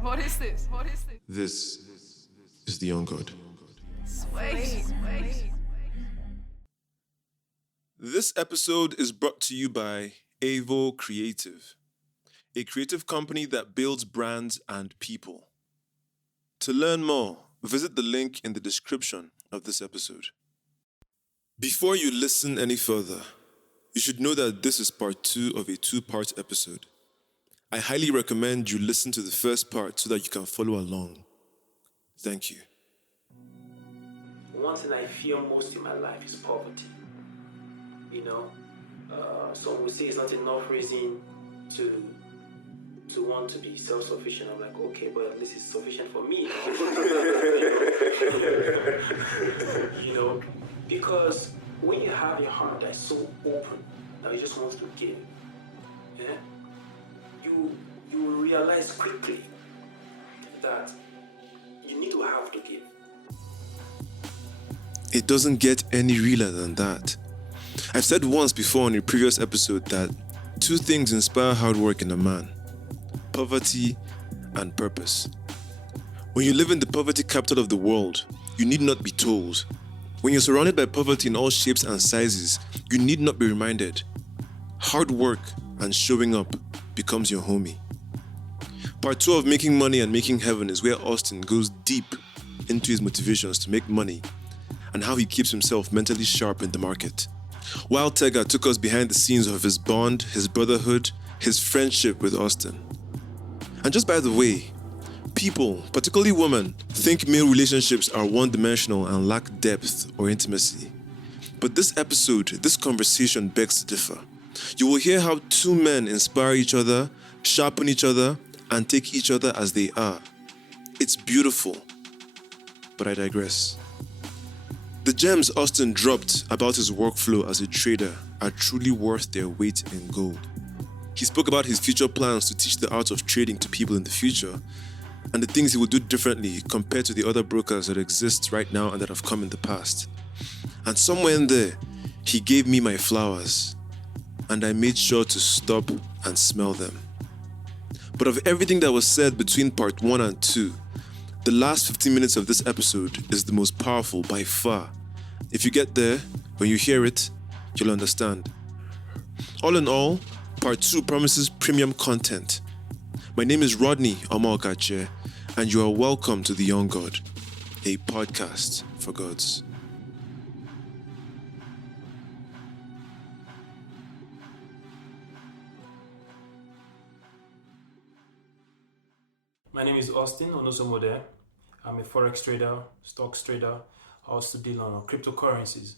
What is this? What is this? This is the Young God. Wait. This episode is brought to you by Avo Creative, a creative company that builds brands and people. To learn more, visit the link in the description of this episode. Before you listen any further, you should know that this is part 2 of a 2-part episode. I highly recommend you listen to the first part so that you can follow along. Thank you. One thing I fear most in my life is poverty. Some would say it's not enough reason to want to be self-sufficient. I'm like, okay, but at least it's sufficient for me. Because when you have your heart that's so open that you just want to give, you will realize quickly that you need to have to give. It doesn't get any realer than that. I've said once before in a previous episode that 2 things inspire hard work in a man: poverty and purpose. When you live in the poverty capital of the world, you need not be told. When you're surrounded by poverty in all shapes and sizes, you need not be reminded. Hard work and showing up becomes your homie. Part 2 of Making Money and Making Heaven is where Austin goes deep into his motivations to make money and how he keeps himself mentally sharp in the market. While Tega took us behind the scenes of his bond, his brotherhood, his friendship with Austin. And just by the way, people, particularly women, think male relationships are one-dimensional and lack depth or intimacy. But this episode, this conversation begs to differ. You will hear how 2 men inspire each other, sharpen each other, and take each other as they are. It's beautiful, but I digress. The gems Austin dropped about his workflow as a trader are truly worth their weight in gold. He spoke about his future plans to teach the art of trading to people in the future, and the things he will do differently compared to the other brokers that exist right now and that have come in the past. And somewhere in there, he gave me my flowers, and I made sure to stop and smell them. But of everything that was said between part 1 and 2, the last 15 minutes of this episode is the most powerful by far. If you get there, when you hear it, you'll understand. All in all, part 2 promises premium content. My name is Rodney Omalkache, and you are welcome to The Young God, a podcast for gods. My name is Austin Onosomode. I'm a forex trader, stocks trader. I also deal on cryptocurrencies.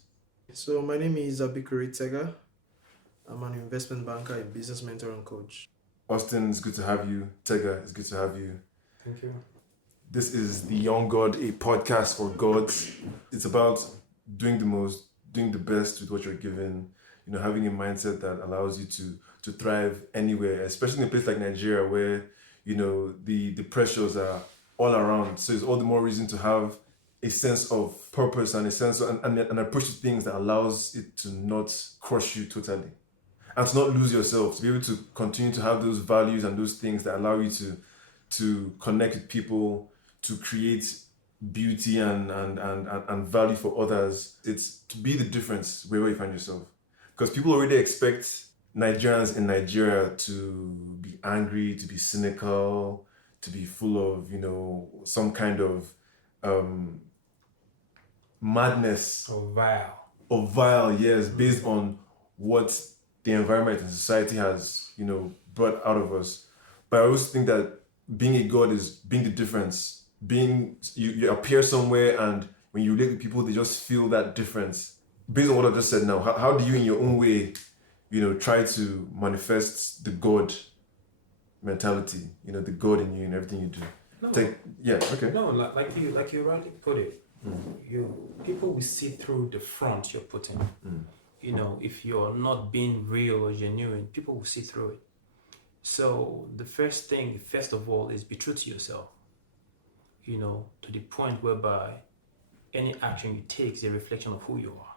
So my name is Abikuri Tega. I'm an investment banker, a business mentor and coach. Austin, it's good to have you. Tega, it's good to have you. Thank you. This is The Young God, a podcast for gods. It's about doing the best with what you're given, having a mindset that allows you to thrive anywhere, especially in a place like Nigeria where, the pressures are all around. So it's all the more reason to have a sense of purpose and a sense of, and an approach to things that allows it to not crush you totally. And to not lose yourself, to be able to continue to have those values and those things that allow you to connect with people, to create beauty and value for others. It's to be the difference wherever you find yourself. Because people already expect Nigerians in Nigeria to be angry, to be cynical, to be full of, some kind of madness. Or vile, yes, based on what the environment and society has, brought out of us. But I always think that being a god is being the difference. You appear somewhere, and when you relate with people, they just feel that difference. Based on what I just said now, how do you in your own way, try to manifest the God mentality, the God in you and everything you do? No, like you rightly put it. People will see through the front you're putting. If you're not being real or genuine, people will see through it. So the first of all, is be true to yourself. To the point whereby any action you take is a reflection of who you are.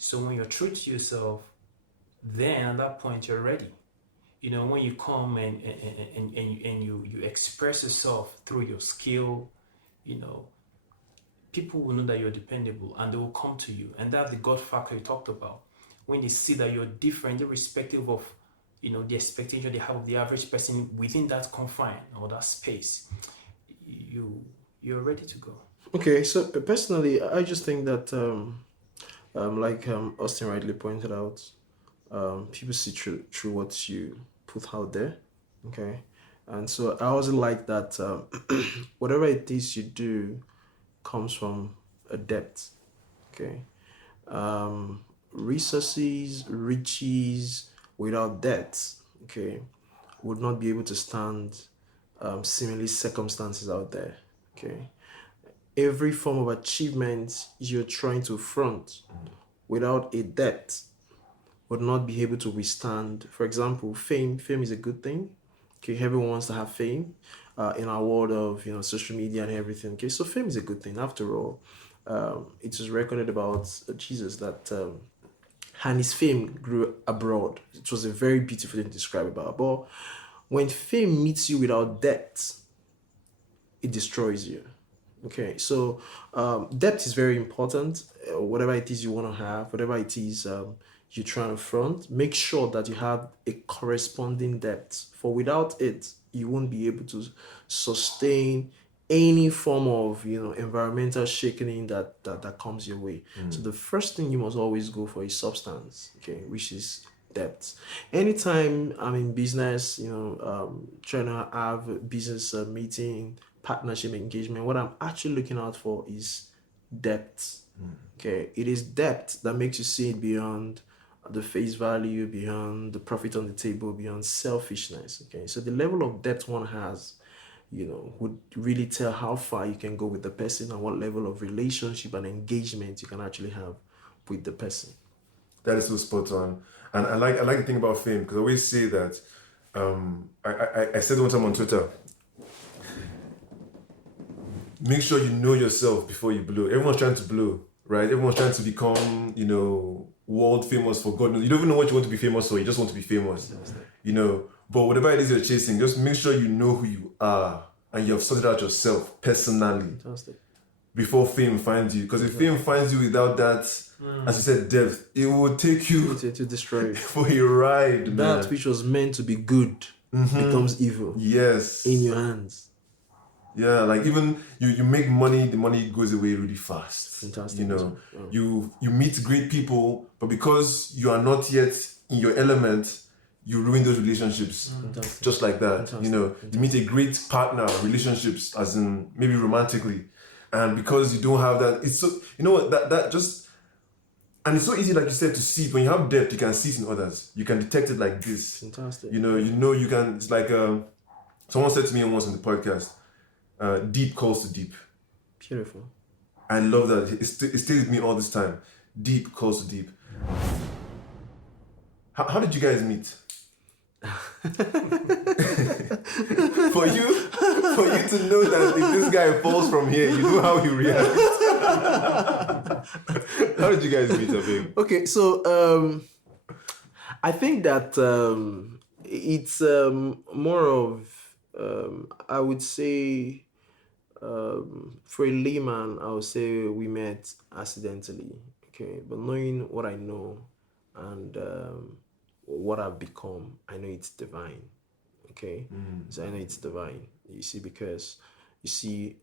So when you're true to yourself, then at that point you're ready. You know, when you come and you express yourself through your skill, you know, people will know that you're dependable and they will come to you. And that's the God factor you talked about. When they see that you're different, irrespective of, you know, the expectation they have of the average person within that confine or that space, you're ready to go. Okay, so personally, I just think that, like Austin rightly pointed out, people see through what you put out there, okay? And so I also like that whatever it is you do comes from a depth, okay? Resources, riches without depth, okay, would not be able to stand seemingly circumstances out there, okay? Every form of achievement you're trying to front without a depth would not be able to withstand. For example, fame is a good thing. Okay, everyone wants to have fame in our world of, you know, social media and everything. Okay, so fame is a good thing. After all, it was recorded about Jesus that and his fame grew abroad. It was a very beautiful thing to describe about. But when fame meets you without depth, it destroys you. Okay, so depth is very important. Whatever it is you want to have, whatever it is you're trying to front, make sure that you have a corresponding depth. For without it, you won't be able to sustain any form of, you know, environmental shaking that comes your way. So the first thing you must always go for is substance, okay, which is depth. Anytime I'm in business, you know, trying to have a business meeting, partnership engagement, what I'm actually looking out for is depth. Okay, it is depth that makes you see it beyond the face value, beyond the profit on the table, beyond selfishness. Okay, so the level of depth one has, you know, would really tell how far you can go with the person and what level of relationship and engagement you can actually have with the person. That is so spot on. And I like the thing about fame, because I always say that I said one time on Twitter, make sure you know yourself before you blow. Everyone's trying to blow, right? Everyone's trying to become, you know, world famous for God knows. You don't even know what you want to be famous for. You just want to be famous, you know. But whatever it is you're chasing, just make sure you know who you are and you have sorted out yourself personally. Fantastic. Before fame finds you. Because if fame finds you without that, as you said, depth, it will take you to destroy it. for a ride, man. That which was meant to be good becomes evil. Yes. In your hands. Yeah, like even you make money, the money goes away really fast. Fantastic. You know, yeah. you meet great people, but because you are not yet in your element, you ruin those relationships. Fantastic. Just like that. Fantastic. You know, you meet a great partner, relationships, as in maybe romantically, and because you don't have that, it's so, you know what, that just, and it's so easy, like you said, to see it. When you have depth, you can see it in others. You can detect it like this. Fantastic. You know, you can. It's like someone said to me once on the podcast, deep calls to deep. Beautiful. I love that. It stays with me all this time. Deep calls to deep. How did you guys meet? for you to know that if this guy falls from here, you know how he reacts. How did you guys meet, Abig? Okay, so I think that it's more of I would say for a layman, I would say we met accidentally. Okay, but knowing what I know and what I've become, I know it's divine. Okay, so I know it's divine. You see, because you see,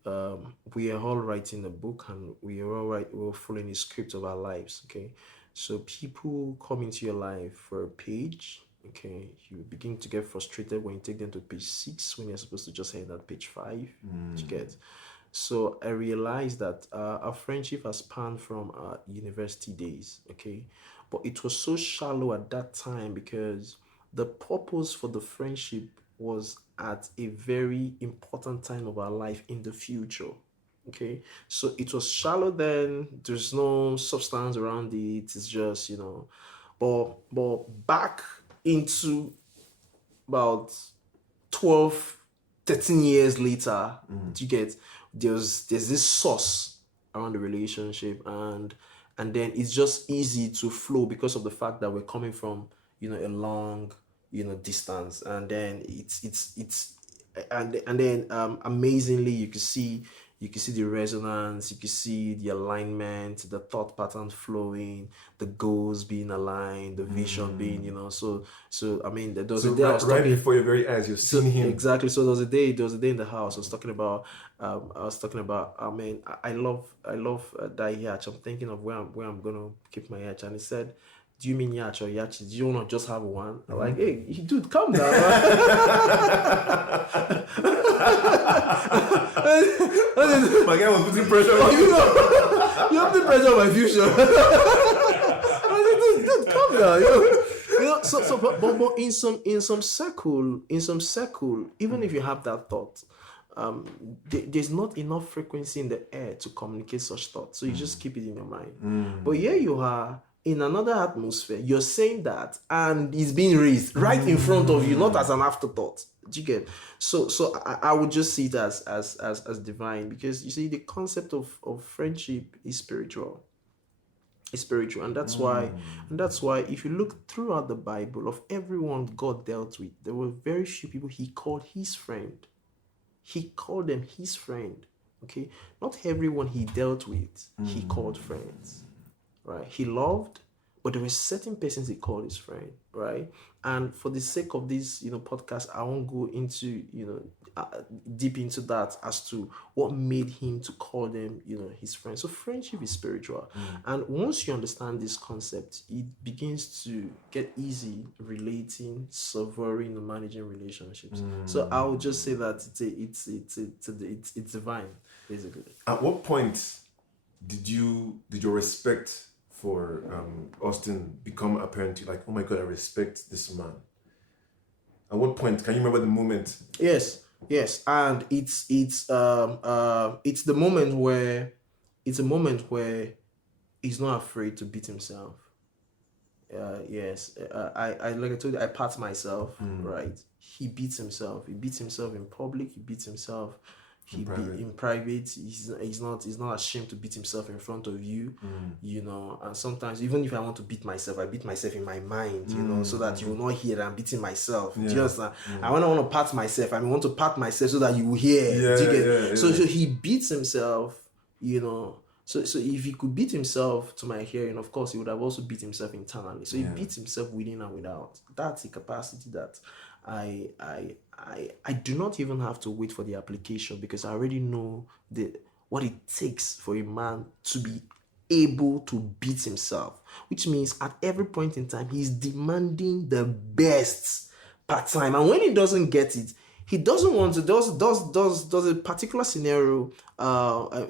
we are all writing a book and we are we're following the script of our lives. Okay, so people come into your life for a page. Okay, you begin to get frustrated when you take them to page 6 when you're supposed to just end at page 5. You get. So I realized that our friendship has spanned from our university days. Okay, but it was so shallow at that time because the purpose for the friendship was at a very important time of our life in the future. Okay, so it was shallow then. There's no substance around it. It's just, you know, but back into about 12, 13 years later, you get, there's this source around the relationship, and then it's just easy to flow because of the fact that we're coming from, you know, a long distance, and then and then amazingly you can see the resonance, you can see the alignment, the thought pattern flowing, the goals being aligned, the vision being, so I mean, there was a day I was right talking, before your very eyes, you're seeing him. exactly. So there was a day in the house I was talking about. I mean, I love that yacht. I'm thinking of where I'm gonna keep my yacht, and he said, do you mean yacht or yacht? Do you want to just have one? I'm like, hey, dude, calm down. My guy was putting pressure on you. You have the pressure on my future. Dude, calm down. But in some circle, even if you have that thought, there's not enough frequency in the air to communicate such thoughts. So you just keep it in your mind. But here you are in another atmosphere. You're saying that, and it's being raised right in front of you, not as an afterthought. Do you get? So I would just see it as divine, because you see the concept of friendship is spiritual. It's spiritual, and that's why if you look throughout the Bible, of everyone God dealt with, there were very few people He called His friend. He called them His friend. Okay, not everyone He dealt with He called friends. Right? He loved, but there were certain persons He called His friend. Right? And for the sake of this, podcast, I won't go into, deep into that as to what made Him to call them, His friends. So friendship is spiritual. And once you understand this concept, it begins to get easy relating, severing, and managing relationships. So I would just say that it's divine, basically. At what point did your respect for Austin become apparent to you? Like, oh my God, I respect this man. At what point? Can you remember the moment? Yes, and it's the moment where he's not afraid to beat himself. Yes, I like I told you, I pat myself. Right? He beats himself. He beats himself in public. He beats himself. In private, he's not ashamed to beat himself in front of you, and sometimes even if I want to beat myself, I beat myself in my mind, so that you will not hear that I'm beating myself. Do you understand? I want to pat myself, I want to pat myself so that you will hear. So he beats himself, so if he could beat himself to my hearing, of course he would have also beat himself internally. So he beats himself within and without. That's the capacity that I do not even have to wait for the application, because I already know what it takes for a man to be able to beat himself, which means at every point in time he's demanding the best part time, and when he doesn't get it, he doesn't want to. Does a particular scenario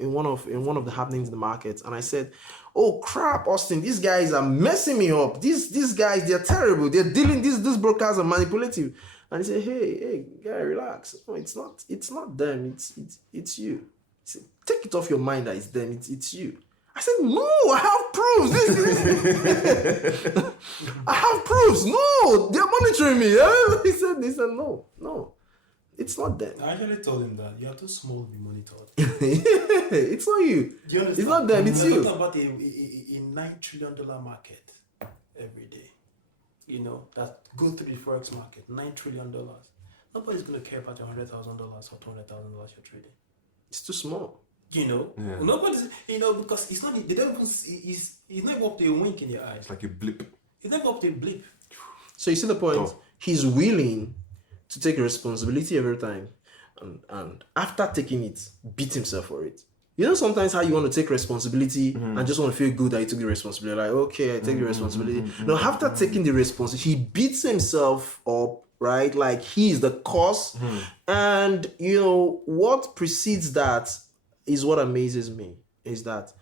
in one of the happenings in the market, and I said, oh crap, Austin, these guys are messing me up. These guys, they're terrible. They're dealing, these brokers are manipulative. And he said, hey, guy, relax. No, it's not them. It's you. He said, take it off your mind that it's them. It's you. I said, no, I have proofs. I have proofs. No, they're monitoring me. He said, no. It's not them. I actually told him that you are too small to be monitored. It's not you. Do you understand? It's not them, it's you. We're talking about a $9 trillion market every day. That go through the forex market, $9 trillion. Nobody's going to care about your $100,000 or $200,000 you're trading. It's too small. Nobody's, because it's not, they don't even, it's not up to a wink in your eyes. It's like a blip. It's never up to a blip. So you see the point? Oh. He's willing to take responsibility every time, and after taking it, beat himself for it. Sometimes how you want to take responsibility and just want to feel good that you took the responsibility. Like, okay, I take the responsibility. No, after taking the responsibility, he beats himself up, right? Like he's the cause. And what precedes that is what amazes me, is that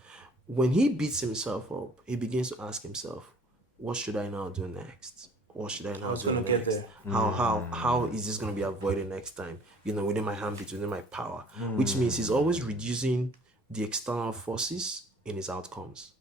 when he beats himself up, he begins to ask himself, what should I now do next? What should I now do next? Get there? How is this going to be avoided next time? Within my handbit, within my power. Which means he's always reducing the external forces in his outcomes.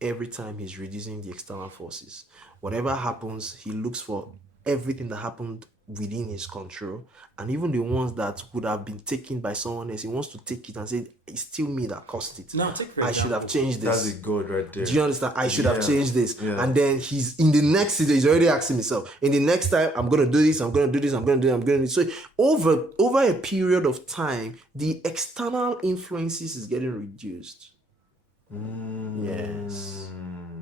Every time he's reducing the external forces. Whatever happens, he looks for everything that happened within his control, and even the ones that would have been taken by someone else, he wants to take it and say, it's still me that caused it. Now, take for I should have example, changed this. That's a good right there. Do you understand? I should have changed this. Yeah. And then he's in the next season, he's already asking himself, in the next time, I'm going to do this, I'm going to do this, I'm going to do this, I'm going to do this. So over a period of time, the external influences is getting reduced. Yes.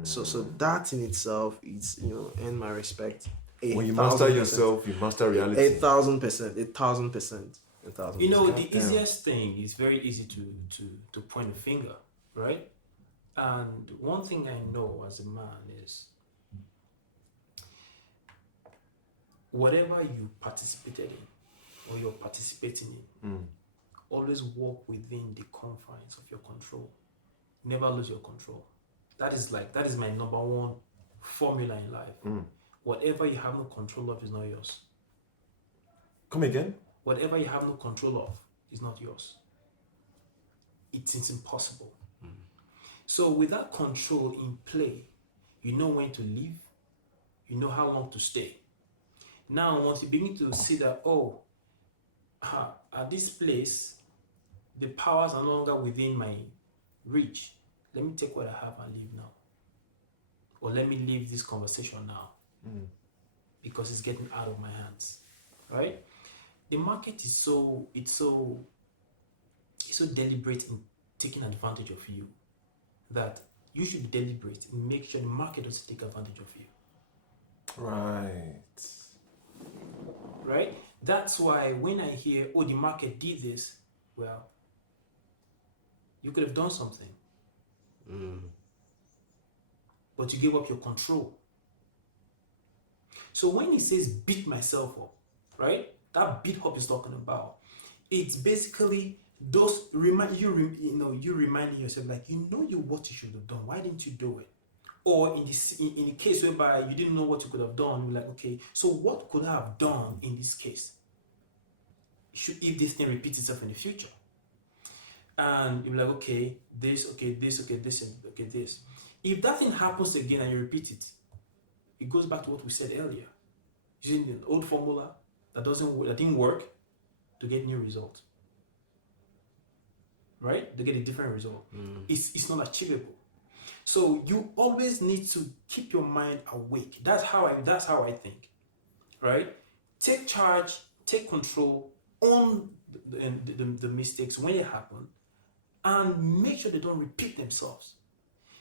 So that in itself is, earn my respect. When you master yourself, you master reality. 1,000%. 1,000%. The easiest thing is very easy to point a finger, right? And one thing I know as a man is whatever you participated in or you're participating in, always walk within the confines of your control. Never lose your control. That is my number one formula in life. Whatever you have no control of is not yours. Come again? Whatever you have no control of is not yours. It's impossible. So with that control in play, you know when to leave, you know how long to stay. Now, once you begin to see that, at this place, the powers are no longer within my reach. Let me take what I have and leave now. Or let me leave this conversation now. Because it's getting out of my hands. Right? The market is so deliberate in taking advantage of you that you should be deliberate and make sure the market doesn't take advantage of you. Right? That's why when I hear, the market did this, well, you could have done something. But you gave up your control. So when he says beat myself up, right? That beat up he's talking about, it's basically those reminding yourself, like, what you should have done. Why didn't you do it? Or in the case whereby you didn't know what you could have done, you're like, okay, so what could I have done in this case? If this thing repeats itself in the future? And you're like, okay, this. If that thing happens again and you repeat it, it goes back to what we said earlier. Using an old formula that didn't work to get new results. Right? To get a different result. It's not achievable. So you always need to keep your mind awake. That's how I think. Right? Take charge, take control, own the mistakes when they happen, and make sure they don't repeat themselves.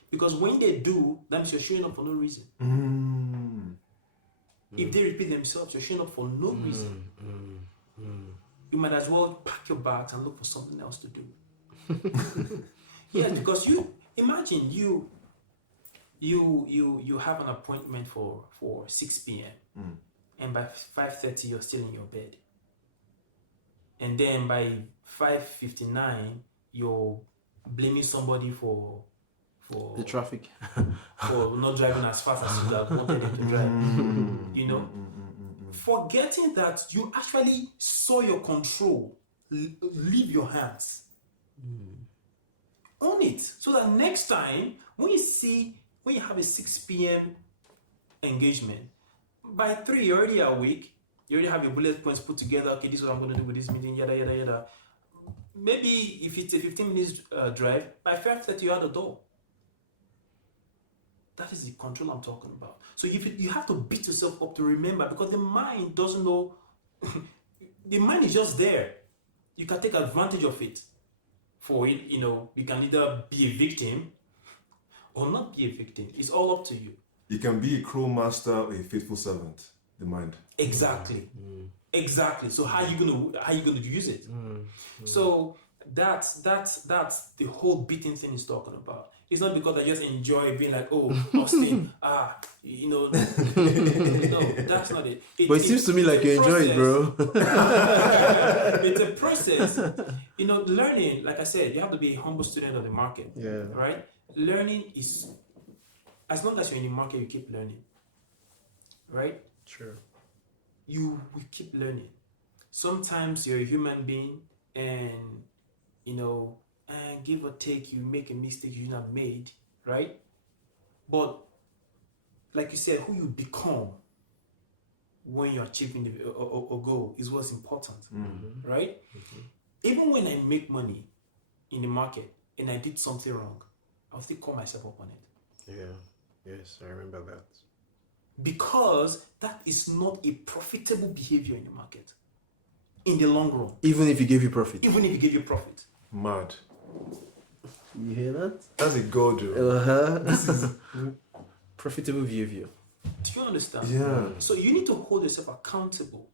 Because when they do, that means you're showing up for no reason. If they repeat themselves, you're showing up for no reason. You might as well pack your bags and look for something else to do. Yes, because you imagine you have an appointment for 6 p.m. And by 5:30 you're still in your bed. And then by 5:59 you're blaming somebody for the traffic, for not driving as fast as you have wanted them to drive. Forgetting that you actually saw your control leave your hands. Own it, so that next time when you have a 6 p.m. engagement, by 3 you're already awake. You already have your bullet points put together. Okay, this is what I'm going to do with this meeting. Yada yada yada. Maybe if it's a 15 minutes drive, by 5:30 you're at the door. That is the control I'm talking about. So you have to beat yourself up to remember, because the mind doesn't know. The mind is just there. You can take advantage of it. For it, you can either be a victim or not be a victim. It's all up to you. You can be a cruel master or a faithful servant. The mind. Exactly. Exactly. So how are you gonna use it? So that's the whole beating thing he's talking about. It's not because I just enjoy being like, Austin, no, that's not it. But it seems to me like you enjoy it, bro. It's a process. Learning, like I said, you have to be a humble student of the market. Yeah. Right? Learning is, as long as you're in the market, you keep learning. Right? Sure. You will keep learning. Sometimes you're a human being and, and give or take, you make a mistake you shouldn't have made, right? But, like you said, who you become when you're achieving a goal is what's important, right? Even when I make money in the market and I did something wrong, I'll still call myself up on it. Yeah. Yes, I remember that. Because that is not a profitable behavior in the market in the long run. Even if you give you profit. Even if you give you profit. Mad. You hear that? That's a god, though. This is profitable behavior. Do you understand? Yeah. So you need to hold yourself accountable.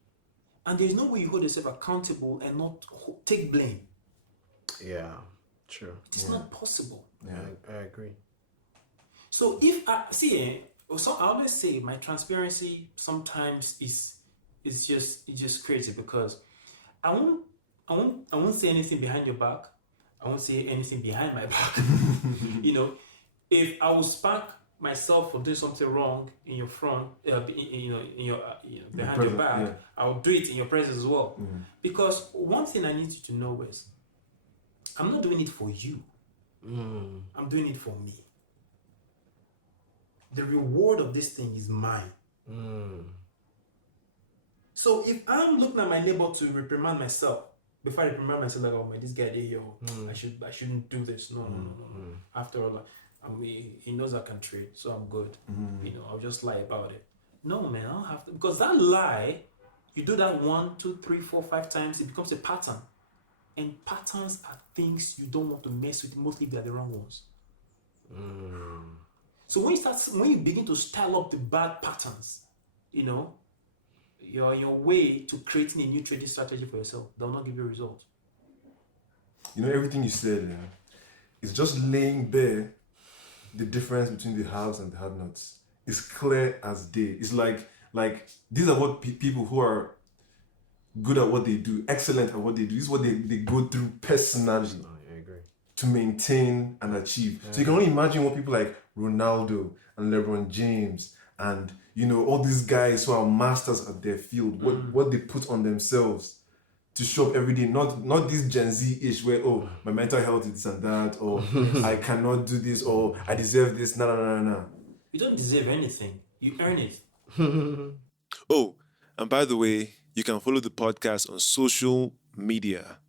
And there's no way you hold yourself accountable and not take blame. Yeah, true. It's not possible. Yeah. I agree. So if I see, so I always say my transparency sometimes is just crazy because I won't say anything behind your back. I won't say anything behind my back. You know, if I will spank myself for doing something wrong in your front, behind your back, yeah. I'll do it in your presence as well. Because one thing I need you to know is, I'm not doing it for you. I'm doing it for me. The reward of this thing is mine. So if I'm looking at my neighbor to reprimand myself, before I reprimand myself, like, oh man, this guy did here, I shouldn't do this. No. After all, he knows I can trade, so I'm good. You know, I'll just lie about it. No, man, I don't have to, because that lie, you do that 1, 2, 3, 4, 5 times, it becomes a pattern. And patterns are things you don't want to mess with, mostly if they're the wrong ones. So when you begin to style up the bad patterns, you know, you're on your way to creating a new trading strategy for yourself that will not give you results. You know, everything you said, yeah, it's just laying bare the difference between the haves and the have-nots. It's clear as day. It's like these are what people who are good at what they do, excellent at what they do. This is what they go through personally. I agree. To maintain and achieve. So you can only imagine what people like Ronaldo and LeBron James and, you know, all these guys who are masters at their field, what they put on themselves to show up every day. Not this Gen Z-ish where, oh, my mental health is this and that, or I cannot do this, or I deserve this. No. You don't deserve anything. You earn it. Oh, and by the way, you can follow the podcast on social media.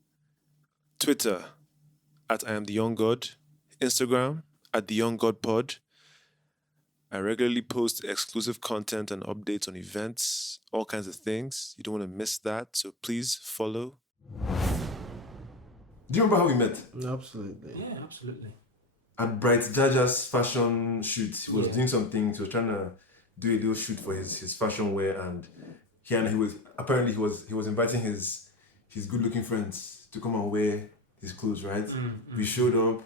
Twitter, at I Am The Young God. Instagram, at The Young God Pod. I regularly post exclusive content and updates on events, all kinds of things. You don't want to miss that, so please follow. Do you remember how we met? Absolutely. Yeah, absolutely. At Bright Jaja's fashion shoot. He was doing something. He was trying to do a little shoot for his fashion wear, and he was inviting his good-looking friends to come and wear his clothes, right? We showed up.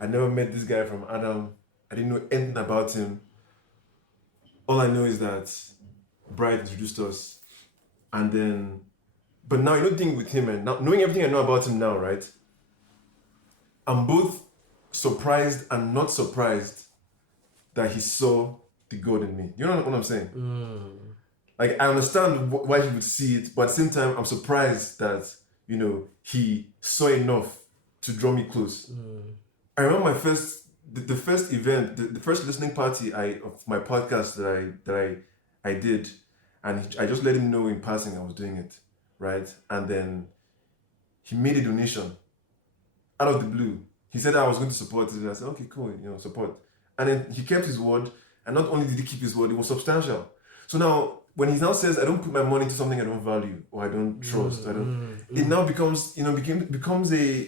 I never met this guy from Adam. I didn't know anything about him. All I know is that Bright introduced us, and then, but now you know the thing with him, and now knowing everything I know about him now, right? I'm both surprised and not surprised that he saw the God in me. You know what I'm saying? Like, I understand why he would see it, but at the same time, I'm surprised that, you know, he saw enough to draw me close. I remember the first event, the first listening party of my podcast that I did, and I just let him know in passing I was doing it, right? And then he made a donation out of the blue. He said I was going to support it, and I said, okay, cool, you know, support. And then he kept his word, and not only did he keep his word, it was substantial. So now, when he now says, I don't put my money into something I don't value or I don't trust, it now becomes, you know, becomes a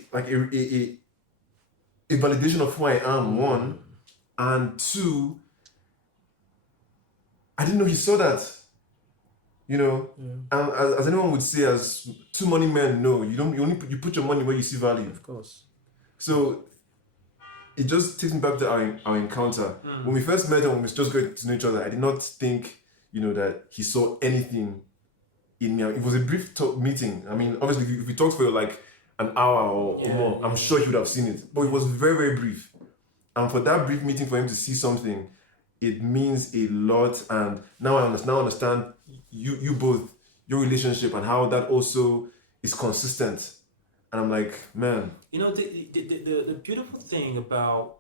validation of who I am, one, and two, I didn't know he saw that, you know, and as anyone would say, as two money men know, you put your money where you see value. Of course. So it just takes me back to our encounter. When we first met and when we just got to know each other, I did not think, you know, that he saw anything in me. It was a brief meeting. I mean, obviously, if we talked for like an hour or more, I'm sure he would have seen it. But it was very, very brief. And for that brief meeting, for him to see something, it means a lot. And now I understand you both, your relationship, and how that also is consistent. And I'm like, man. You know, the beautiful thing about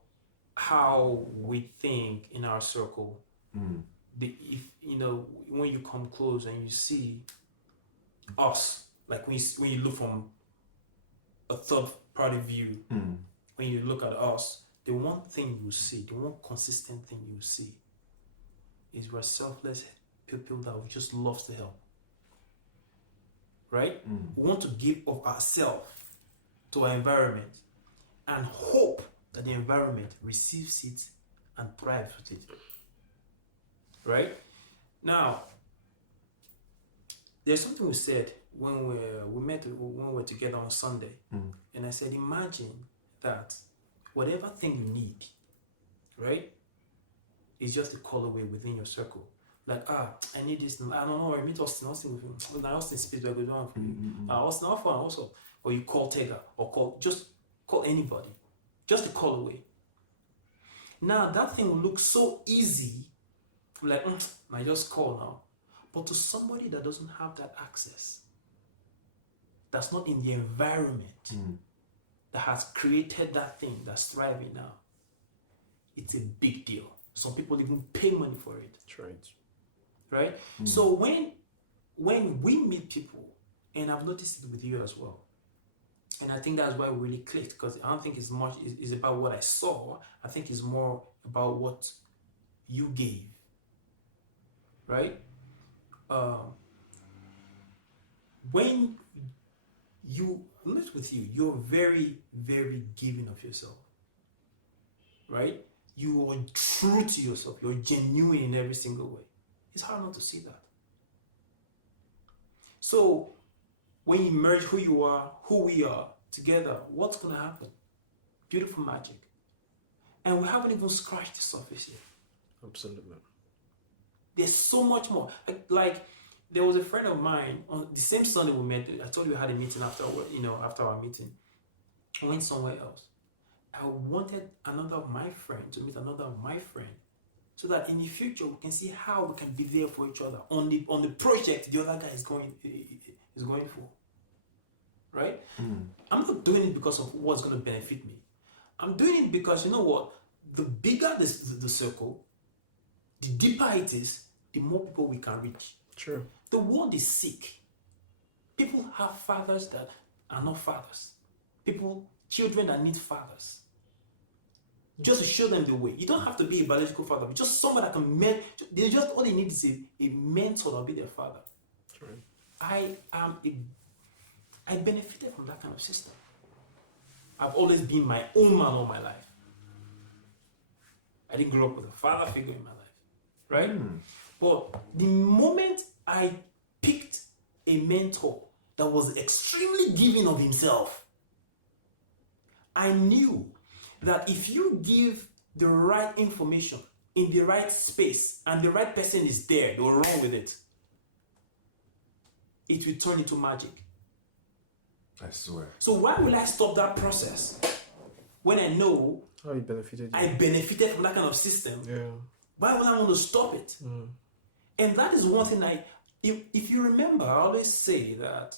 how we think in our circle, if when you come close and you see us, like when you look from a third party view, when you look at us, the one thing you see, the one consistent thing you see, is we're selfless people that we just love to help. Right? We want to give of ourselves to our environment and hope that the environment receives it and thrives with it. Right? Now, there's something we said when we were together on Sunday, and I said, imagine that whatever thing you need, right, is just a call away within your circle. Like, I need this. I don't know. I meet Austin with him. Now Austin speaks very good one for you. Austin Alpha also. Or you call Tega, or just call anybody. Just a call away. Now that thing will look so easy. Like, I just call now. But to somebody that doesn't have that access, that's not in the environment that has created that thing that's thriving now, it's a big deal. Some people even pay money for it. That's right. Right? So when we meet people, and I've noticed it with you as well, and I think that's why we really clicked, because I don't think it's much is about what I saw. I think it's more about what you gave. Right? When you live with you, you're very, very giving of yourself. Right? You are true to yourself. You're genuine in every single way. It's hard not to see that. So when you merge who you are, who we are together, what's going to happen? Beautiful magic. And we haven't even scratched the surface yet. Absolutely. There's so much more. Like there was a friend of mine on the same Sunday we met. I told you we had a meeting after our meeting. I went somewhere else. I wanted another of my friend to meet another of my friend, so that in the future we can see how we can be there for each other on the project the other guy is going for. Right? I'm not doing it because of what's going to benefit me. I'm doing it because, you know what? The bigger the circle, the deeper it is, the more people we can reach. True. The world is sick. People have fathers that are not fathers. Children that need fathers. Just to show them the way. You don't have to be a biological father, but just someone that can all they need is a mentor that will be their father. True. I benefited from that kind of system. I've always been my own man all my life. I didn't grow up with a father figure in my life, right? But the moment I picked a mentor that was extremely giving of himself, I knew that if you give the right information in the right space and the right person is there, they'll run with it. It will turn into magic. I swear. So why will I stop that process when I know How you benefited? I benefited from that kind of system? Yeah. Why would I want to stop it? And that is one thing if you remember, I always say that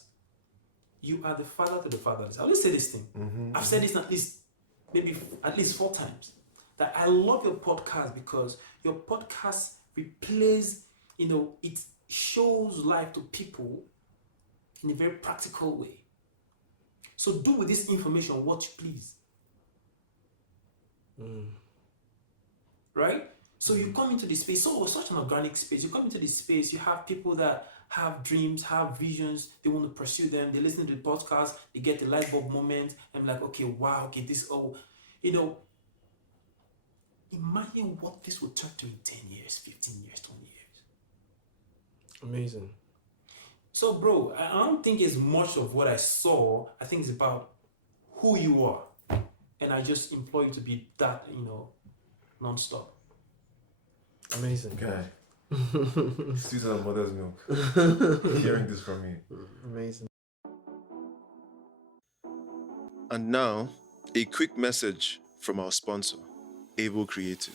you are the father to the fatherless. I always say this thing. I've said this at least 4 times. That I love your podcast because your podcast replays, it shows life to people in a very practical way. So do with this information what you please. Right? So you come into this space, so it was such an organic space. You come into this space, you have people that have dreams, have visions, they want to pursue them, they listen to the podcast, they get the light bulb moment, and like, okay, wow, okay, this, imagine what this would turn to in 10 years, 15 years, 20 years. Amazing. So, bro, I don't think it's much of what I saw. I think it's about who you are. And I just implore you to be that, non-stop. Amazing. Okay. Sweet as a mother's milk. Hearing this from you. Amazing. And now, a quick message from our sponsor, Able Creative.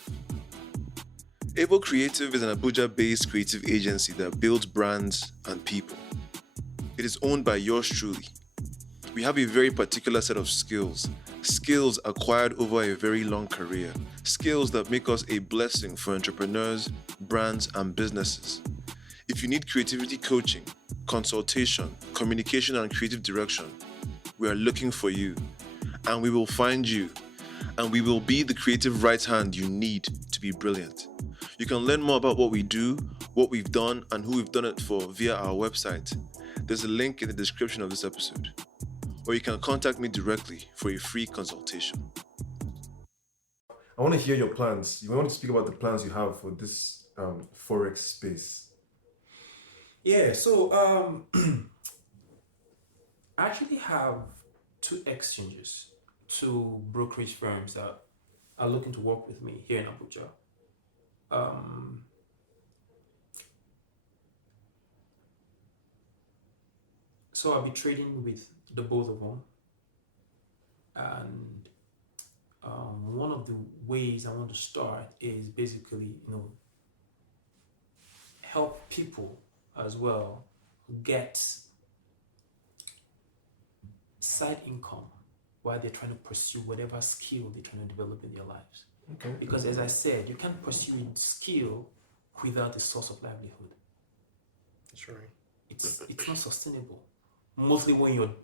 Able Creative is an Abuja-based creative agency that builds brands and people. It is owned by yours truly. We have a very particular set of skills skills acquired over a very long career, skills that make us a blessing for entrepreneurs, brands, and businesses. If you need creativity coaching, consultation, communication, and creative direction, we are looking for you, and we will find you, and we will be the creative right hand you need to be brilliant. You can learn more about what we do, what we've done, and who we've done it for via our website. There's a link in the description of this episode. Or you can contact me directly for a free consultation. I want to hear your plans. You want to speak about the plans you have for this forex space. Yeah, so I actually have 2 exchanges, 2 brokerage firms that are looking to work with me here in Abuja. So I'll be trading with the both of them, and one of the ways I want to start is basically, help people as well get side income while they're trying to pursue whatever skill they're trying to develop in their lives. Okay. Because as I said, you can't pursue a skill without a source of livelihood. That's right. It's not sustainable. Mostly when you're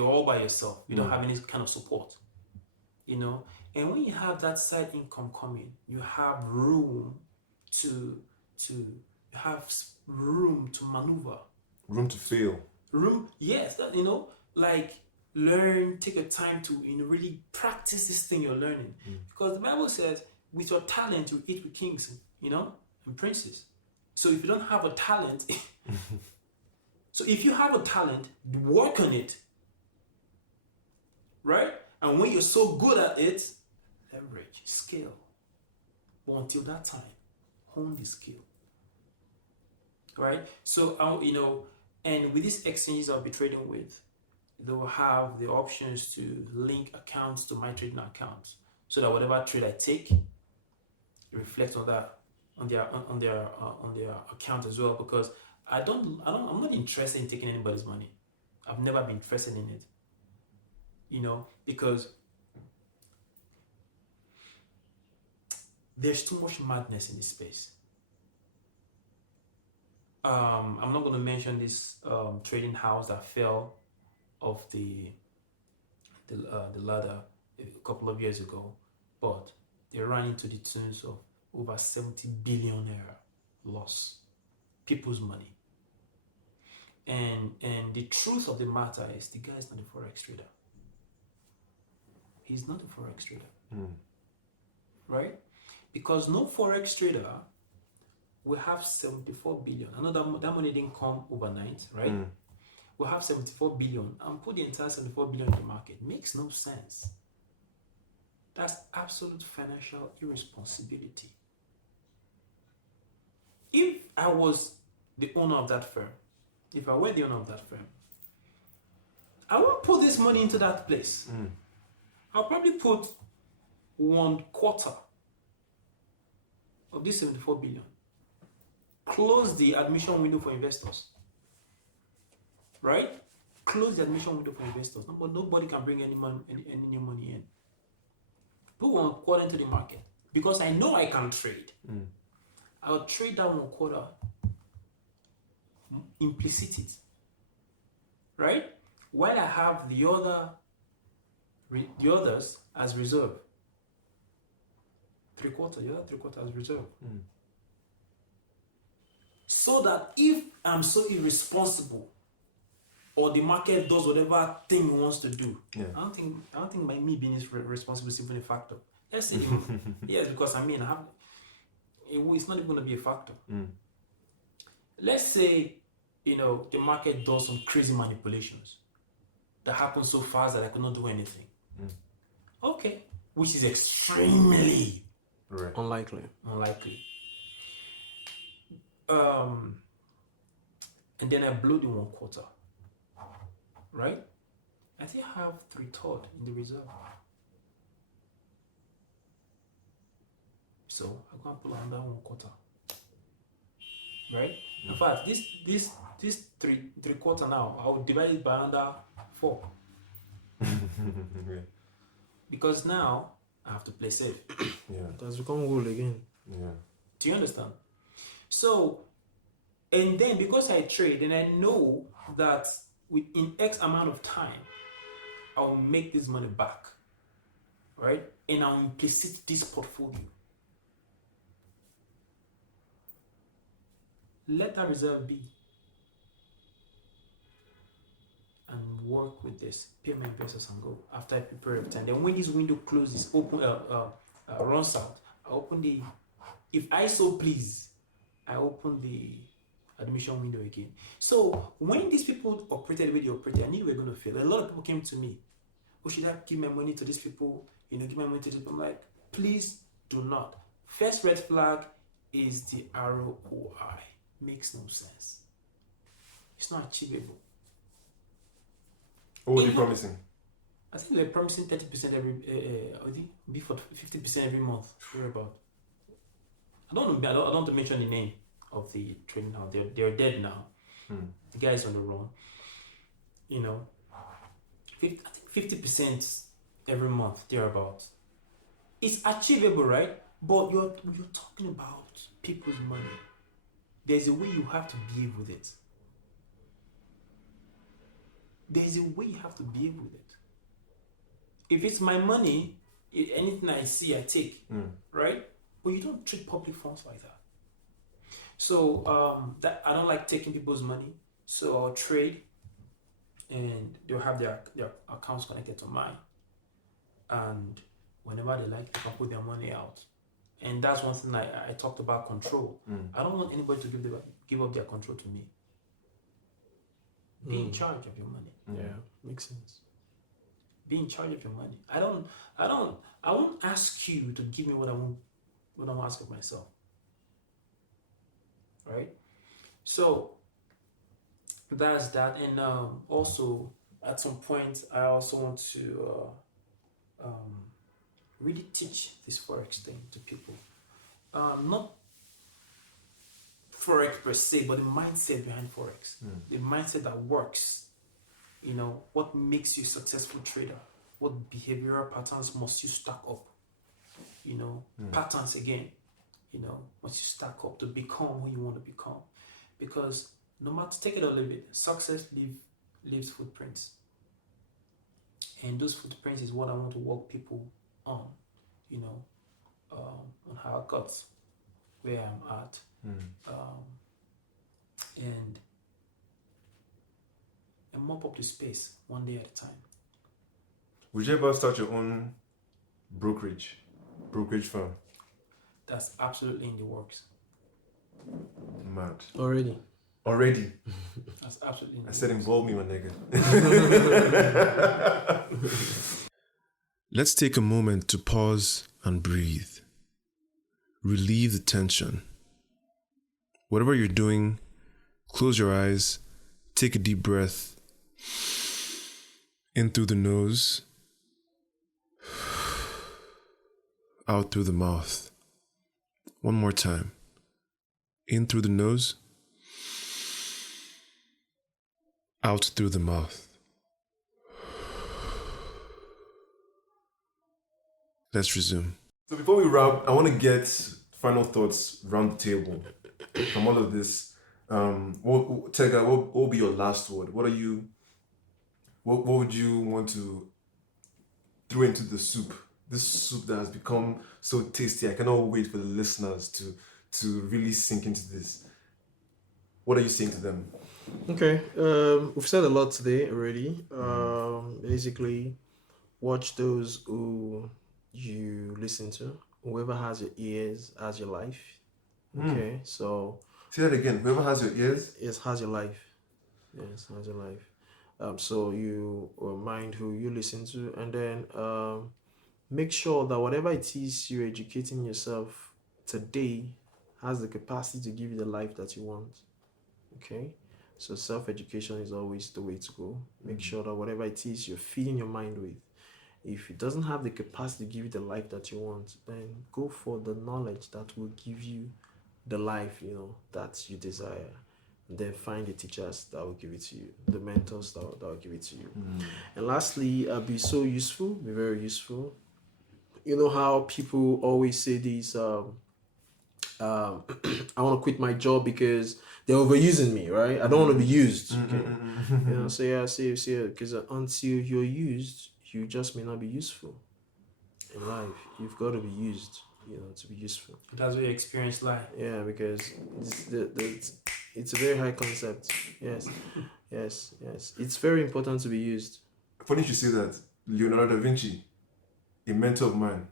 all by yourself. You don't have any kind of support. And when you have that side income coming, you have room to maneuver. Room to fail. Yes, like learn, take your time to really practice this thing you're learning. Because the Bible says, with your talent you eat with kings, and princes. So if you don't have a talent, so if you have a talent, work on it, right? And when you're so good at it, leverage, scale. But until that time, hone the skill, right? So, and with these exchanges I'll be trading with, they will have the options to link accounts to my trading accounts, so that whatever trade I take, it reflects on that, on their account as well. Because I'm not interested in taking anybody's money. I've never been interested in it. Because there's too much madness in this space. I'm not going to mention this trading house that fell off the ladder a couple of years ago, but they ran into the tunes of over 70 billion naira loss, people's money. And the truth of the matter is, the guy is not a forex trader. He's not a forex trader, right? Because no forex trader will have 74 billion. I know that money didn't come overnight, right? We'll have 74 billion and put the entire 74 billion in the market. Makes no sense. That's absolute financial irresponsibility. If I was the owner of that firm, if I were the owner of that firm, I won't put this money into that place. I'll probably put 1/4 of this 74 billion. Close the admission window for investors. Right? Close the admission window for investors. Nobody can bring any new money in. Put 1/4 into the market. Because I know I can trade. I'll trade that 1/4, implicit it. Right? While I have the others as reserve. 3/4, the other 3/4 as reserve. So that if I'm so irresponsible, or the market does whatever thing it wants to do, I don't think by me being responsible is simply a factor. Let's say, yes, because it's not even going to be a factor. Let's say, the market does some crazy manipulations that happen so fast that I could not do anything. Okay, which is extremely Unlikely. And then I blow the 1/4. Right? I think I have 3/3 in the reserve. So I go and pull another 1/4. Right? In fact, this 3/4 now, I will divide it by another 4. Yeah. Because now I have to play safe. Yeah. It has become wool again. Yeah. Do you understand? So, and then because I trade and I know that within X amount of time, I'll make this money back, right? And I'll implicit this portfolio. Let that reserve be. And work with this, pay my investors and go. After I prepare everything, then when this window closes, runs out, I open the. If I so please, I open the admission window again. So when these people operated the way they operated, I knew we were going to fail. A lot of people came to me. Oh, should I give my money to these people? Give my money to these people. I'm like, please do not. First red flag is the ROI. Makes no sense. It's not achievable. What were you promising? I think they're promising 30% every, before 50% every month. Worry about. I don't want to mention the name of the trading house. They're dead now. The guy's on the run. 50% every month, thereabouts. It's achievable, right? But you're talking about people's money. There's a way you have to behave with it. There's a way you have to behave with it. If it's my money, anything I see, I take, right? But you don't treat public funds like that. So that I don't like taking people's money. So I'll trade, and they'll have their accounts connected to mine. And whenever they like, they can put their money out. And that's one thing I talked about control. I don't want anybody to give up their control to me. Be in charge of your money. Yeah, makes sense. Be in charge of your money. I won't ask you to give me what I won't ask of myself. Right? So that's that. And also at some point I also want to really teach this forex thing to people. Not forex per se, but the mindset behind forex. The mindset that works. What makes you a successful trader? What behavioral patterns must you stack up? Patterns again. Once you stack up to become who you want to become. Because no matter, take it or leave it, success leaves footprints. And those footprints is what I want to walk people on, on how I got where I'm at. And mop up the space one day at a time. Would you ever start your own brokerage firm? That's absolutely in the works. Mad. Already. That's absolutely in the I said works. involve me, my nigga. Let's take a moment to pause and breathe. Relieve the tension. Whatever you're doing, close your eyes, take a deep breath. In through the nose, out through the mouth. One more time. In through the nose, out through the mouth. Let's resume. So before we wrap, I want to get final thoughts around the table from all of this. Tega, what will be your last word? What would you want to throw into the soup? This soup that has become so tasty. I cannot wait for the listeners to really sink into this. What are you saying to them? Okay, we've said a lot today already. Basically, watch those who you listen to. Whoever has your ears has your life. Okay, so Say that again. Whoever has your ears, has your life. Yes, has your life. So you mind who you listen to, and then make sure that whatever it is you're educating yourself today has the capacity to give you the life that you want. Okay, so self-education is always the way to go. Make sure that whatever it is you're feeding your mind with, if it doesn't have the capacity to give you the life that you want, then go for the knowledge that will give you the life that you desire. and then find the teachers that will give it to you, the mentors that will give it to you. And lastly, be so useful, be very useful. You know how people always say this, I want to quit my job because they're overusing me, right? I don't want to be used. Okay? You know, so yeah, see, because until you're used, you just may not be useful in life. You've got to be used, you know, to be useful. That's where your experience lie. Yeah, because it's a very high concept. Yes. It's very important to be used. Funny you say that. Leonardo da Vinci, a mentor of mine.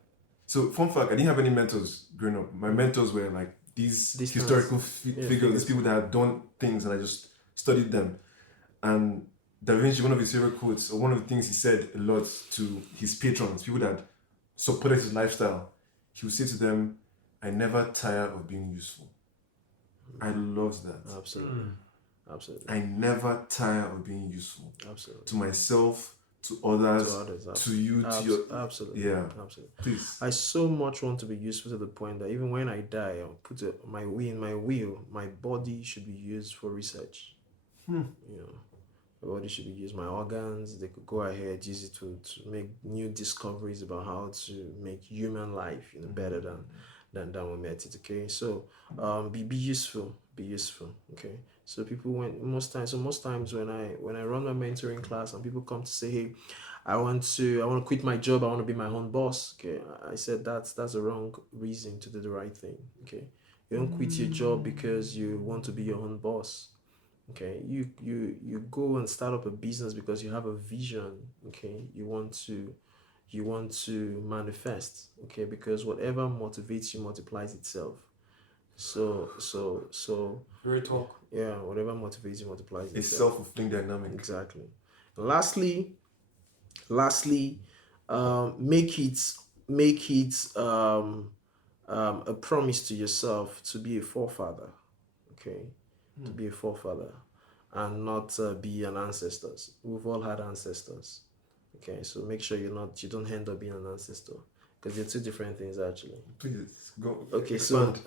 So, fun fact, I didn't have any mentors growing up. My mentors were like these historical figures, these people that had done things, and I just studied them. And Da Vinci, one of his favorite quotes, or one of the things he said a lot to his patrons, people that supported his lifestyle, he would say to them, "I never tire of being useful." I loved that. Absolutely. Absolutely. I never tire of being useful. Absolutely. To myself, to others, to you, to your... Absolutely. Yeah. Absolutely. Please. I so much want to be useful to the point that even when I die, I'll put my will, my body should be used for research. You know, my body should be used, my organs, they could go ahead, use it to make new discoveries about how to make human life, you know, better than we met it. Okay. So be useful. Be useful. Okay. So people most times when I run my mentoring class and people come to say, hey, I want to quit my job, I want to be my own boss. Okay. I said that's a wrong reason to do the right thing. Okay. You don't quit your job because you want to be your own boss. Okay. You go and start up a business because you have a vision. Okay. You want to manifest. Okay, because whatever motivates you multiplies itself. So Real talk. yeah, whatever motivates you multiplies It's itself. self-fulfilling dynamic. Exactly. Lastly, make it a promise to yourself to be a forefather. Okay, to be a forefather, and not be an ancestor. We've all had ancestors. Okay, so make sure you don't end up being an ancestor, because they're two different things actually. Please go. Okay, expand.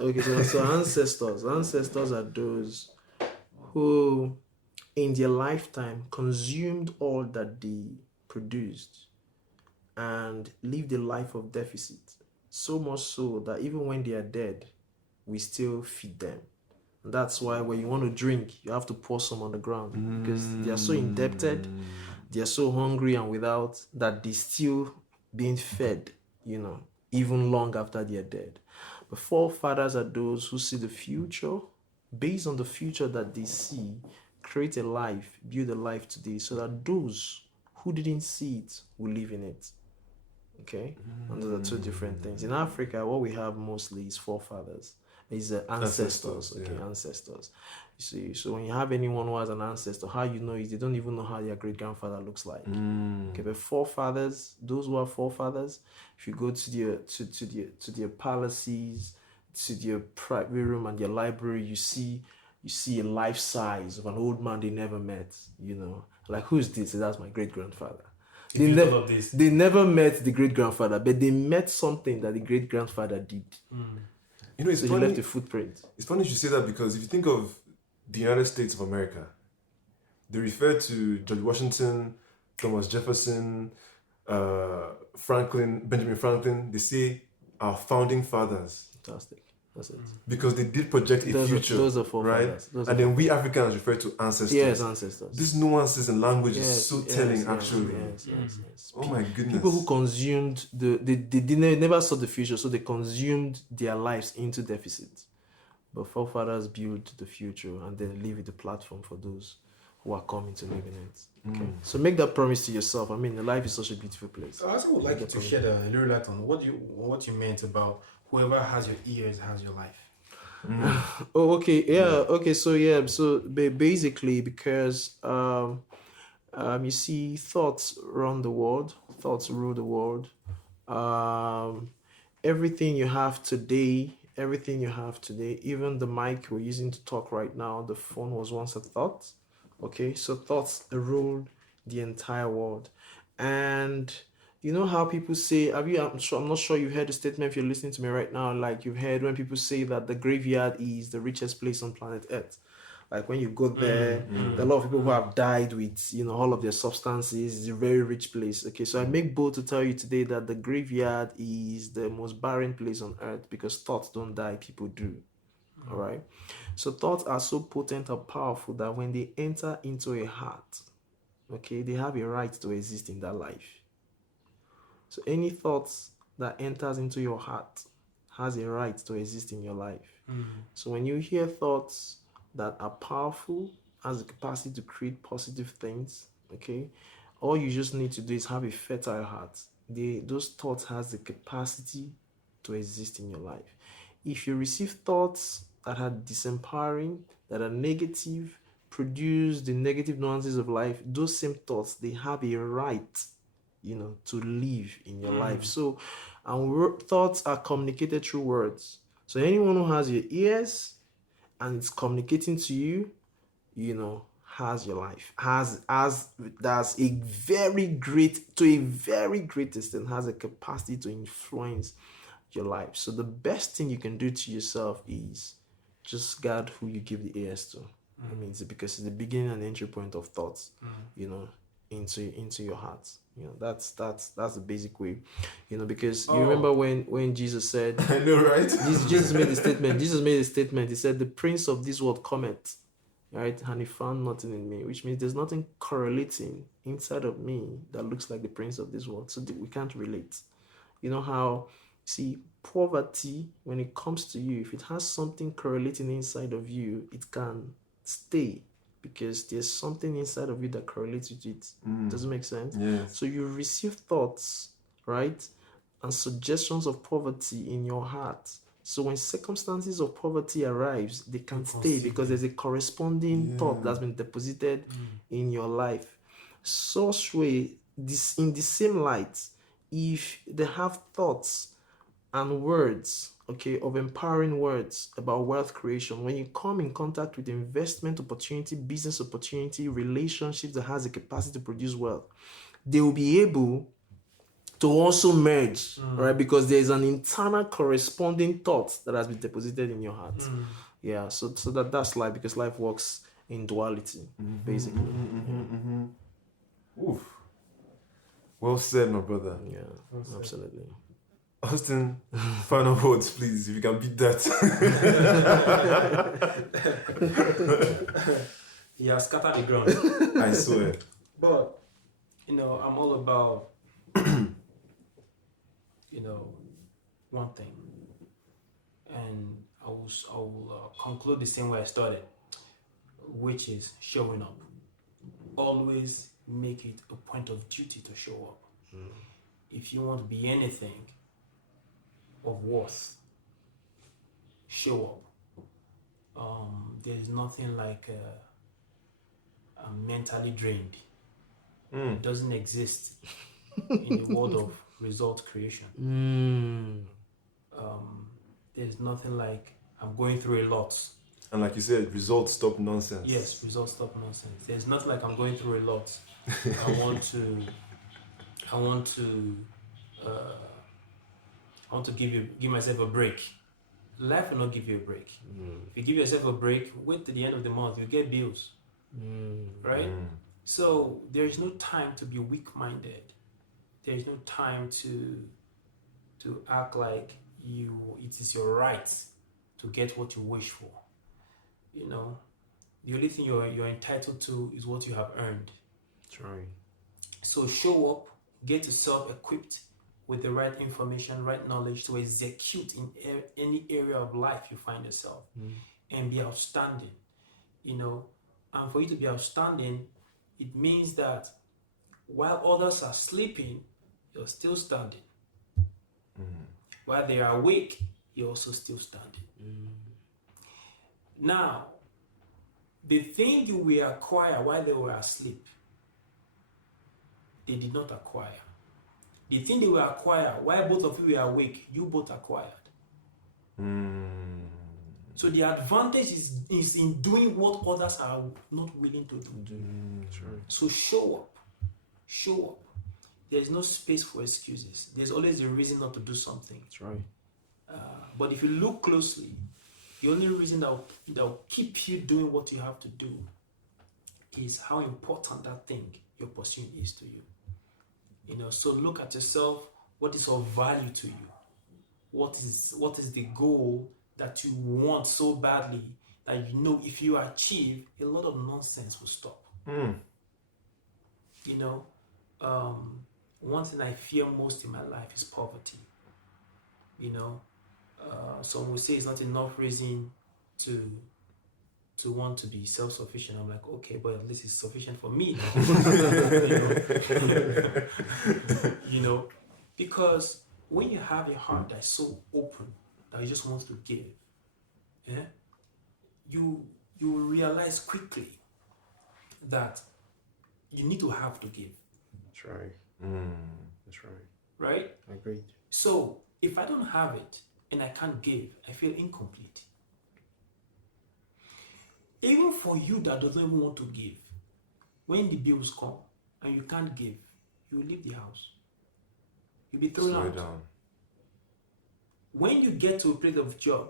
so ancestors are those who in their lifetime consumed all that they produced and lived a life of deficit, so much so that even when they are dead, we still feed them. And that's why when you want to drink, you have to pour some on the ground, because they are so indebted, they are so hungry and without, that they still being fed, you know, even long after they are dead. But forefathers are those who see the future, based on the future that they see, create a life, build a life today, so that those who didn't see it will live in it. Okay? And those are two different things. In Africa, what we have mostly is forefathers. Is ancestors. Okay, yeah. Ancestors. You see, so when you have anyone who has an ancestor, how you know is they don't even know how their great grandfather looks like. Okay, but forefathers, those who are forefathers, if you go to their palaces, to their private room and their library, you see a life size of an old man they never met. You know, like, who's this? That's my great grandfather. They never met the great grandfather, but they met something that the great grandfather did. You know, it's so funny, he left a footprint. It's funny you say that, because if you think of the United States of America, they refer to George Washington, Thomas Jefferson, Benjamin Franklin. They say our founding fathers. Fantastic. That's it. Because they did project a future. Those are right? And then we Africans refer to ancestors. Yes, ancestors. These nuances in language is so telling, actually. Yes. Oh my goodness. People who consumed they never saw the future, so they consumed their lives into deficit. But forefathers built the future and then leave the platform for those who are coming to live in it. Okay. So make that promise to yourself. I mean, life is such a beautiful place. I also would like you to shed a little light on what you meant about whoever has your ears has your life. Oh, okay. Yeah. Okay. So basically, because you see, thoughts run the world. Thoughts rule the world. Everything you have today, even the mic we're using to talk right now, the phone was once a thought. Okay, so thoughts ruled the entire world. And you know how people say, I'm not sure you've heard the statement if you're listening to me right now, like you've heard when people say that the graveyard is the richest place on planet Earth. Like when you go there, there are a lot of people who have died with, all of their substances. It's a very rich place. Okay, so I make bold to tell you today that the graveyard is the most barren place on earth because thoughts don't die, people do. All right. So thoughts are so potent and powerful that when they enter into a heart, okay, they have a right to exist in that life. So any thoughts that enters into your heart has a right to exist in your life. So when you hear thoughts that are powerful, has the capacity to create positive things, okay, all you just need to do is have a fertile heart. Those thoughts has the capacity to exist in your life. If you receive thoughts that are disempowering, that are negative, produce the negative nuances of life, those same thoughts, they have a right, to live in your life. So, and thoughts are communicated through words. So anyone who has your ears and it's communicating to you, has your life, that's a very great extent, has a capacity to influence your life. So the best thing you can do to yourself is just guard who you give the ears to. I mean, because it's the beginning and entry point of thoughts, into your heart. That's the basic way. Because you remember when Jesus said, I know, right? Jesus made a statement. He said, "The prince of this world cometh, right? And he found nothing in me," which means there's nothing correlating inside of me that looks like the prince of this world. So we can't relate. You know how, see, poverty, when it comes to you, if it has something correlating inside of you, it can stay because there's something inside of you that correlates with it. Does it make sense? Yes. So you receive thoughts, right, and suggestions of poverty in your heart. So when circumstances of poverty arrives, they can stay because there's a corresponding thought that's been deposited in your life. Such way, this in the same light, if they have thoughts and words, okay, of empowering words about wealth creation, when you come in contact with investment opportunity, business opportunity, relationships that has the capacity to produce wealth, they will be able to also merge, right? Because there's an internal corresponding thought that has been deposited in your heart. Yeah, so that's life, because life works in duality, basically. Oof. Well said, my brother. Yeah, absolutely. Austin, final words, please, if you can beat that. Yeah, scatter the ground. I swear. But, I'm all about, one thing. And I will conclude the same way I started, which is showing up. Always make it a point of duty to show up. If you want to be anything of worth, show up. There's nothing like mentally drained. It doesn't exist in the world of result creation. There's nothing like I'm going through a lot. And like you said, results stop nonsense. Yes, results stop nonsense. There's nothing like I'm going through a lot. I want to give myself a break. Life will not give you a break. If you give yourself a break, wait till the end of the month, you get bills. Right? So there is no time to be weak-minded. There is no time to act like it is your right to get what you wish for. The only thing you're entitled to is what you have earned. That's right. So show up, get yourself equipped with the right information, right knowledge to execute in any area of life you find yourself, and be outstanding. And for you to be outstanding, it means that while others are sleeping, you're still standing. While they are awake, you're also still standing. Now, the thing you will acquire while they were asleep, they did not acquire. The thing they will acquire while both of you were awake, you both acquired. So the advantage is in doing what others are not willing to do. Right. So show up. Show up. There's no space for excuses. There's always a reason not to do something. That's right. But if you look closely, The only reason that'll keep you doing what you have to do is how important that thing you're pursuing is to you. You know, so look at yourself. What is of value to you? What is the goal that you want so badly that you know if you achieve, a lot of nonsense will stop. You know, one thing I fear most in my life is poverty. You know, some will say it's not enough reason to want to be self-sufficient. I'm like, okay, but at least it's sufficient for me. You know, because when you have a heart that's so open that you just want to give, you will realize quickly that you need to have to give. That's right. That's right. Right? Agreed. So if I don't have it and I can't give, I feel incomplete. Even for you that doesn't even want to give, when the bills come and you can't give, you will leave the house. You'll be thrown out. Down. When you get to a place of job,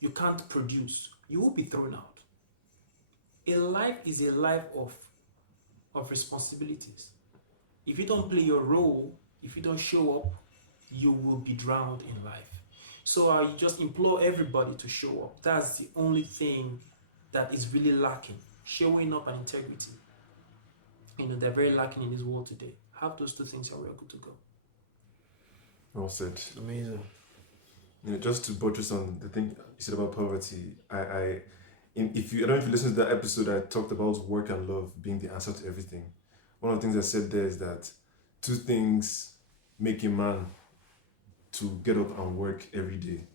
you can't produce, you will be thrown out. A life is a life of responsibilities. If you don't play your role, if you don't show up, you will be drowned in life. So I just implore everybody to show up. That's the only thing that is really lacking. Showing up and integrity. You know, they're very lacking in this world today. Have those two things and we're good to go. Well said. Amazing. You know, just to buttress on the thing you said about poverty, I don't know if you listened to that episode, I talked about work and love being the answer to everything. One of the things I said there is that two things make a man to get up and work every day: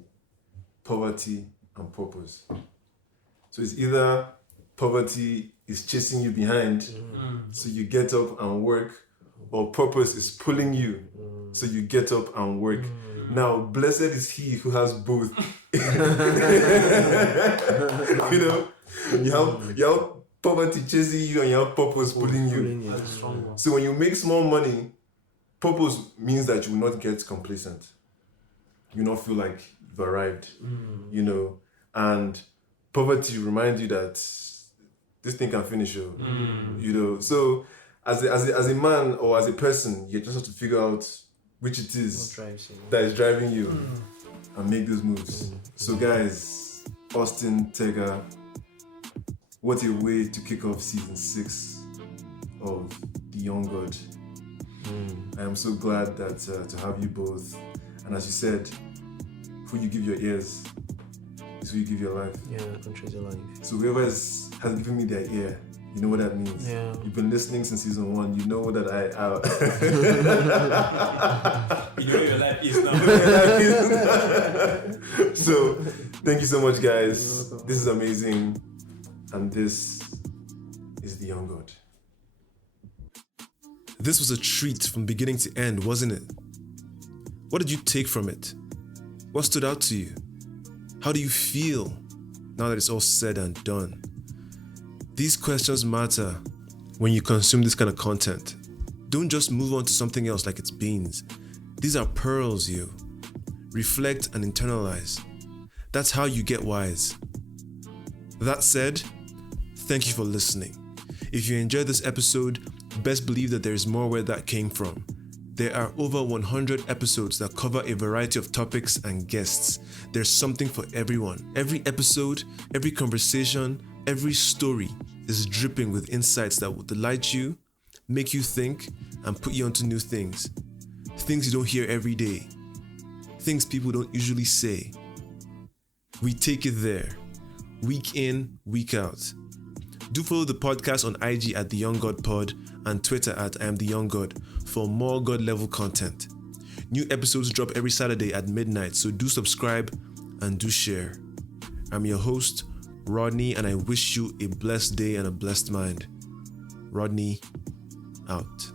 poverty and purpose. So it's either poverty is chasing you behind, so you get up and work, or purpose is pulling you, so you get up and work. Now, blessed is he who has both. You know, you have poverty chasing you and you have purpose pulling you. That's a strong one. So when you make small money, purpose means that you will not get complacent. You will not feel like you've arrived, you know, and poverty reminds you that this thing can finish you, you know. So as a man or as a person, you just have to figure out which it is that is driving you and make those moves. So guys, Austin, Tega, what a way to kick off season 6 of The Young God. I am so glad that to have you both. And as you said, who you give your ears is who you give your life. Yeah, control your life. So whoever has given me their ear, you know what that means. Yeah. You've been listening since season 1. You know that You know where your life is now. So thank you so much, guys. This is amazing. And this is The Young God. This was a treat from beginning to end, wasn't it? What did you take from it? What stood out to you? How do you feel now that it's all said and done? These questions matter when you consume this kind of content. Don't just move on to something else like it's beans. These are pearls, you. Reflect and internalize. That's how you get wise. That said, thank you for listening. If you enjoyed this episode, best believe that there is more where that came from. There are over 100 episodes that cover a variety of topics and guests. There's something for everyone. Every episode, every conversation, every story is dripping with insights that will delight you, make you think, and put you onto new things. Things you don't hear every day. Things people don't usually say. We take it there, week in, week out. Do follow the podcast on IG at The Young God Pod and Twitter at I Am The Young God for more God level content. New episodes drop every Saturday at midnight, so do subscribe and do share. I'm your host, Rodney, and I wish you a blessed day and a blessed mind. Rodney, out.